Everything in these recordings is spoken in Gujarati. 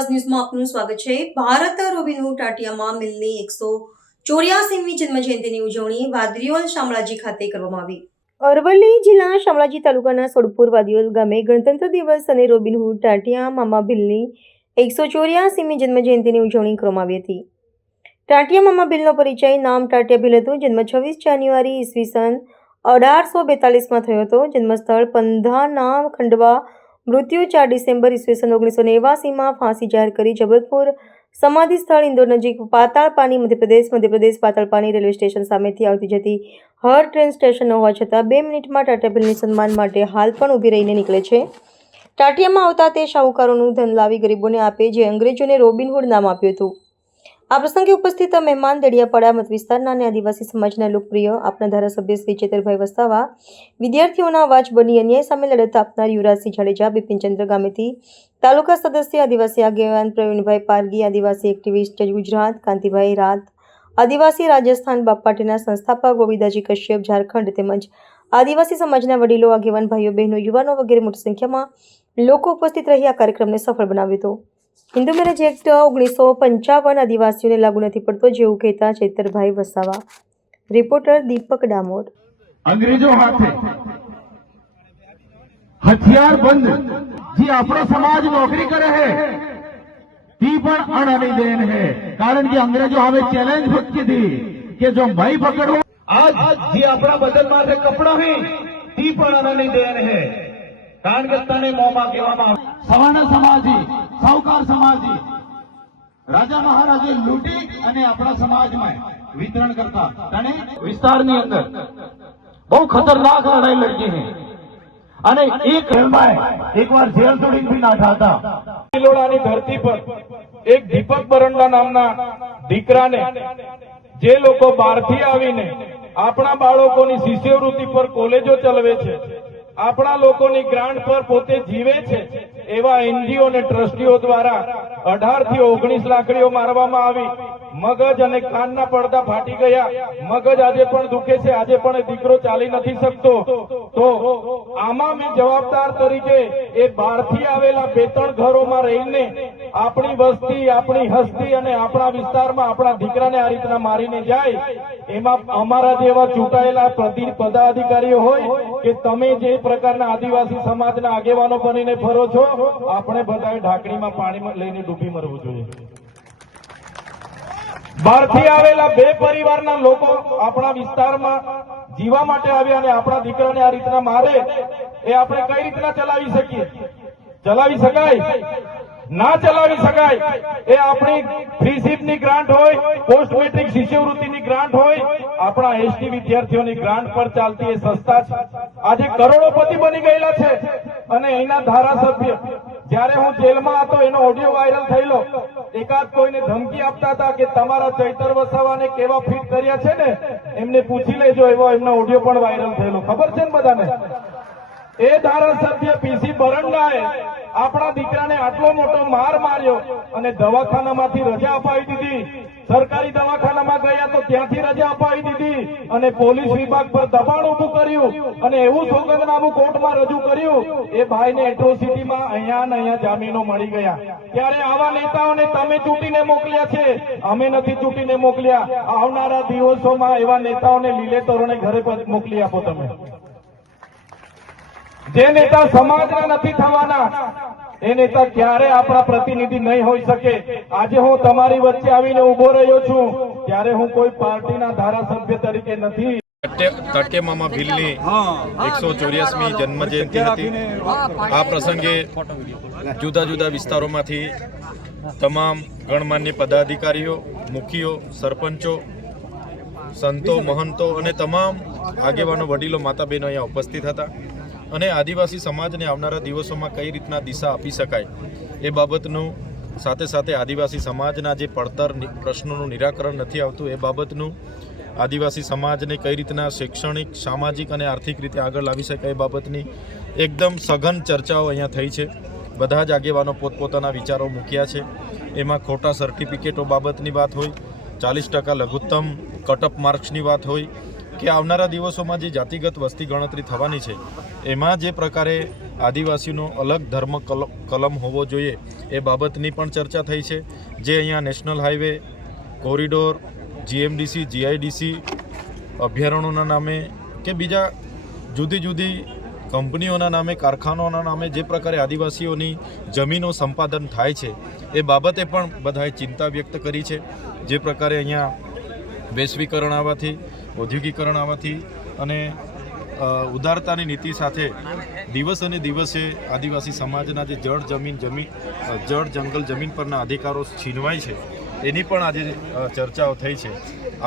આવાજ ન્યૂઝમાં આપનું સ્વાગત છે। ભારત રોબિનહુડ ટાટિયામાં મિલની 184મી જન્મજયંતિની ઉજવણી વાદરિયોલ શામળાજી ખાતે કરવામાં આવી। અરવલ્લી જિલ્લા શામળાજી તાલુકાના સોડપુર વાદિયોલ ગામે ગણતંત્ર દિવસ અને રોબિનહુડ ટાટિયા મામા ભીલની 184મી જન્મજયંતિની ઉજવણી કરવામાં આવી હતી। ટાટિયા મામા ભીલનો પરિચય નામ ટાટિયા ભીલ હતું। જન્મ 26 જાન્યુઆરી ઈસવીસન 1842માં થયો હતો। જન્મસ્થળ પંધાના ખંડવા। મૃત્યુ 4 ડિસેમ્બર ઈસવીસન 1989માં ફાંસી જાહેર કરી। જબલપુર સમાધિ સ્થળ ઇન્દોર નજીક પાતાળપાની મધ્યપ્રદેશ પાતાળપાની રેલવે સ્ટેશન સામેથી આવતી જતી હર ટ્રેન સ્ટેશન ન હોવા છતાં 2 મિનિટમાં ટાટા ભીલની સન્માન માટે હાલ પણ ઊભી રહીને નીકળે છે। ટાટિયામાં આવતા તે શાહુકારોનું ધન લાવી ગરીબોને આપે, જે અંગ્રેજોને રોબિનહુડ નામ આપ્યું હતું। આ પ્રસંગે ઉપસ્થિત મહેમાન દેડિયાપાડા મત વિસ્તારના અને આદિવાસી સમાજના લોકપ્રિય આપના ધારાસભ્ય શ્રી ચેતરભાઈ વસાવા, વિદ્યાર્થીઓના અવાજ બની અન્યાય સામે લડત આપનાર યુવરાજસિંહ જાડેજા, બિપિનચંદ્ર ગામેતી, તાલુકા સદસ્ય આદિવાસી આગેવાન પ્રવીણભાઈ પારગી, આદિવાસી એક્ટિવિસ્ટ ગુજરાત કાંતિભાઈ રાત, આદિવાસી રાજસ્થાન બાપાટીના સંસ્થાપક ગોવિંદાજી કશ્યપ ઝારખંડ તેમજ આદિવાસી સમાજના વડીલો, આગેવાન ભાઈઓ બહેનો, યુવાનો વગેરે મોટી સંખ્યામાં લોકો ઉપસ્થિત રહી આ કાર્યક્રમને સફળ બનાવ્યો હતો। હિન્દુ મેરેજ એક્ટ 1955 આદિવાસીઓને લાગુ નથી પડતો, જેવું કહેતા ચેતરભાઈ વસાવા। રિપોર્ટર દીપક ડામોર। અંગ્રેજો હાથે હથિયાર બંધ જે આપણો સમાજ નોકરી કરે है ती पण अणानी देन है, कारण કે અંગ્રેજો હવે ચેલેન્જ મૂકી દી કે જો ભાઈ પકડો આજ જે આપણા બદલ માટે કપડા है ती पण अणानी देन है, કારણ કે તને મોમાં કહેવામાં સવર્ણ સમાજી સાહુકાર સમાજી રાજા મહારાજે લૂંટી અને આપણા સમાજમાં વિતરણ કરતા તને વિસ્તારની અંદર બહુ ખતરનાક લડાઈ લડી है અને એક એકવાર જેલ છોડીને भी ના થાતા। કિલોડાની ધરતી પર એક દીપક બરંડા નામના દીકરાને જે લોકો બહારથી આવીને આપણા બાળકોની શિષ્યવૃત્તિ પર કોલેજો ચલાવે છે, આપણા લોકોની ગ્રાન્ટ પર પોતે જીવે છે, એવા એનજીઓ અને ટ્રસ્ટીઓ દ્વારા 18 થી 19 લાકડીઓ મારવામાં આવી। મગજ અને કાનના પડદા ફાટી ગયા। મગજ આજે પણ દુખે છે, આજે પણ દીકરો ચાલી નથી શકતો। તો આમાં મેં જવાબદાર તરીકે એ બહારથી આવેલા 2-3 ઘરોમાં રહીને આપણી વસ્તી, આપણી હસ્તી અને આપણા વિસ્તારમાં આપણા દીકરાને આ રીતના મારીને જાય, એમાં અમારા જેવા ચૂંટાયેલા પદાધિકારીઓ હોય કે તમે જે પ્રકારના આદિવાસી સમાજના આગેવાનો બનીને ફરો છો, આપણે બધાએ ઢાંકણીમાં પાણીમાં લઈને ડૂબી મરવું જોઈએ। બહારથી આવેલા 2 પરિવારના લોકો આપણા વિસ્તારમાં જીવા માટે આવ્યા અને આપણા દીકરાને આ રીતના મારે, એ આપણે કઈ રીતના ચલાવી શકીએ? ચલાવી શકાય? ના ચલાવી શકાય। એ આપણી ફ્રીશીપની ગ્રાન્ટ હોય, પોસ્ટ મેટ્રિક શિષ્યવૃત્તિની ગ્રાન્ટ હોય, આપણા એસટી વિદ્યાર્થીઓની ગ્રાન્ટ પર ચાલતી એ સંસ્થા છે। આજે કરોડોપતિ બની ગયેલા છે અને એના ધારાસભ્ય જ્યારે હું જેલમાં હતો એનો ઓડિયો વાયરલ થયેલો। એકાદ કોઈને ધમકી આપતા હતા કે તમારા ચૈતર વસાવાને કેવા ફિટ કર્યા છે ને, એમને પૂછી લેજો, એવો એમનો ઓડિયો પણ વાયરલ થયેલો। ખબર છે ને બધાને? એ ધારાસભ્ય પીસી બરંડાએ આપણા દીકરાને આટલો મોટો માર માર્યો અને દવાખાનામાંથી રજા અપાવી દીધી। સરકારી દવાખાનામાં ગયા તો ત્યાંથી રજા અપાવી દીધી અને પોલીસ વિભાગ પર દબાણ ઉભું કર્યું અને એવું સોગંદનામું કોર્ટમાં રજૂ કર્યું, એ ભાઈને એટ્રોસિટીમાં અહીંયા ને અહીંયા જામીનો મળી ગયા। ત્યારે આવા નેતાઓને તમે ચૂંટીને મોકલ્યા છે, અમે નથી ચૂંટીને મોકલ્યા। આવનારા દિવસોમાં એવા નેતાઓને લીલે તોરણે ઘરે મોકલી આપો તમે। જે નેતા સમાજના નથી થવાના એ નેતા ક્યારે આપણા પ્રતિનિધિ નહીં હોઈ શકે। આજે હું તમારી વચ્ચે આવીને ઉભો રહ્યો છું ત્યારે હું કોઈ પાર્ટીના ધારાસભ્ય તરીકે નથી। ટાટિયા મામા ભીલની 184મી જન્મજયંતિ હતી। આ પ્રસંગે જુદા જુદા વિસ્તારોમાંથી તમામ ગણમાન્ય પદાધિકારીઓ, મુખીઓ, સરપંચો, સંતો, મહંતો અને તમામ આગેવાનો, વડીલો, માતા બહેનો અહીંયા ઉપસ્થિત હતા અને આદિવાસી સમાજને આવનારા દિવસોમાં કઈ રીતના દિશા આપી શકાય એ બાબતનું, સાથે સાથે આદિવાસી સમાજના જે પડતર પ્રશ્નોનું નિરાકરણ નથી આવતું એ બાબતનું, આદિવાસી સમાજને કઈ રીતના શૈક્ષણિક, સામાજિક અને આર્થિક રીતે આગળ લાવી શકાય એ બાબતની એકદમ સઘન ચર્ચાઓ અહીંયા થઈ છે। બધા જ આગેવાનો પોતપોતાના વિચારો મૂક્યા છે। એમાં ખોટા સર્ટિફિકેટો બાબતની વાત હોય, 40% લઘુત્તમ કટઅપ માર્ક્સની વાત હોય કે આવનારા દિવસોમાં જે જાતિગત વસ્તી ગણતરી થવાની છે એમાં જે પ્રકારે આદિવાસીનો અલગ ધર્મ કલમ હોવો જોઈએ એ બાબતની પણ ચર્ચા થઈ છે. જે અહીંયા national highway corridor, GMDC, GIDC અભયારણ્યોના નામે કે બીજા જુદી જુદી કંપનીઓના નામે, કારખાનાઓના નામે જે પ્રકારે આદિવાસીઓની જમીનો સંપાદન થાય છે એ બાબતે પણ બધાએ ચિંતા વ્યક્ત કરી છે. જે પ્રકારે અહીંયા વૈશ્વિકરણ આવવાથી, ઔદ્યોગિકરણ આવવાથી અને ઉદારતાની નીતિ સાથે દિવસ અને દિવસે આદિવાસી સમાજના જે જળ જંગલ જમીન પરના અધિકારો છીનવાય છે એની પણ આજે ચર્ચાઓ થઈ છે.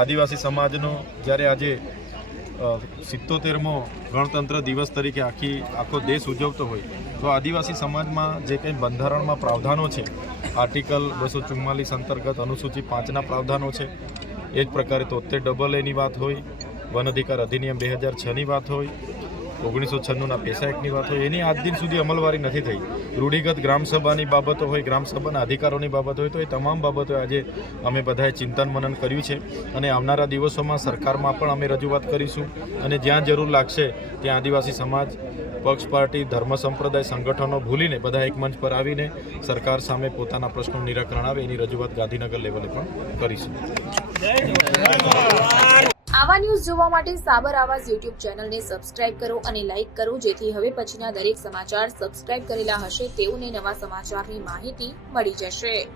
આદિવાસી સમાજનો જ્યારે આજે 77મો ગણતંત્ર દિવસ તરીકે આખો દેશ ઉજવતો હોય તો આદિવાસી સમાજમાં જે કંઈ બંધારણમાં પ્રાવધાનો છે, આર્ટિકલ 244 અંતર્ગત અનુસૂચિ 5ના પ્રાવધાનો છે, એ જ પ્રકારે 73 AA ની વાત હોય, વન અધિકાર અધિનિયમ 2006ની વાત હોય, 1996ના પેશા એક્ટની વાત હોય, એની આજ દિન સુધી અમલવારી નથી થઈ. રૂઢિગત ગ્રામસભાની બાબતો હોય, ગ્રામસભાના અધિકારોની બાબત હોય, તો એ તમામ બાબતો આજે અમે બધાએ ચિંતન મનન કર્યું છે અને આવનારા દિવસોમાં સરકારમાં પણ અમે રજૂઆત કરીશું અને જ્યાં જરૂર લાગશે ત્યાં આદિવાસી સમાજ, પક્ષ, પાર્ટી, ધર્મ, સંપ્રદાય, સંગઠનો ભૂલીને બધા એક મંચ પર આવીને સરકાર સામે પોતાના પ્રશ્નોનું નિરાકરણ આવે એની રજૂઆત ગાંધીનગર લેવલે પણ કરીશું. આવા ન્યૂઝ જોવા માટે સાબર આવાઝ યુટ્યુબ ચેનલને સબસ્ક્રાઇબ કરો અને લાઇક કરો, જેથી હવે પછીના દરેક સમાચાર સબસ્ક્રાઇબ કરેલા હશે તેઓને નવા સમાચારની માહિતી મળી જશે.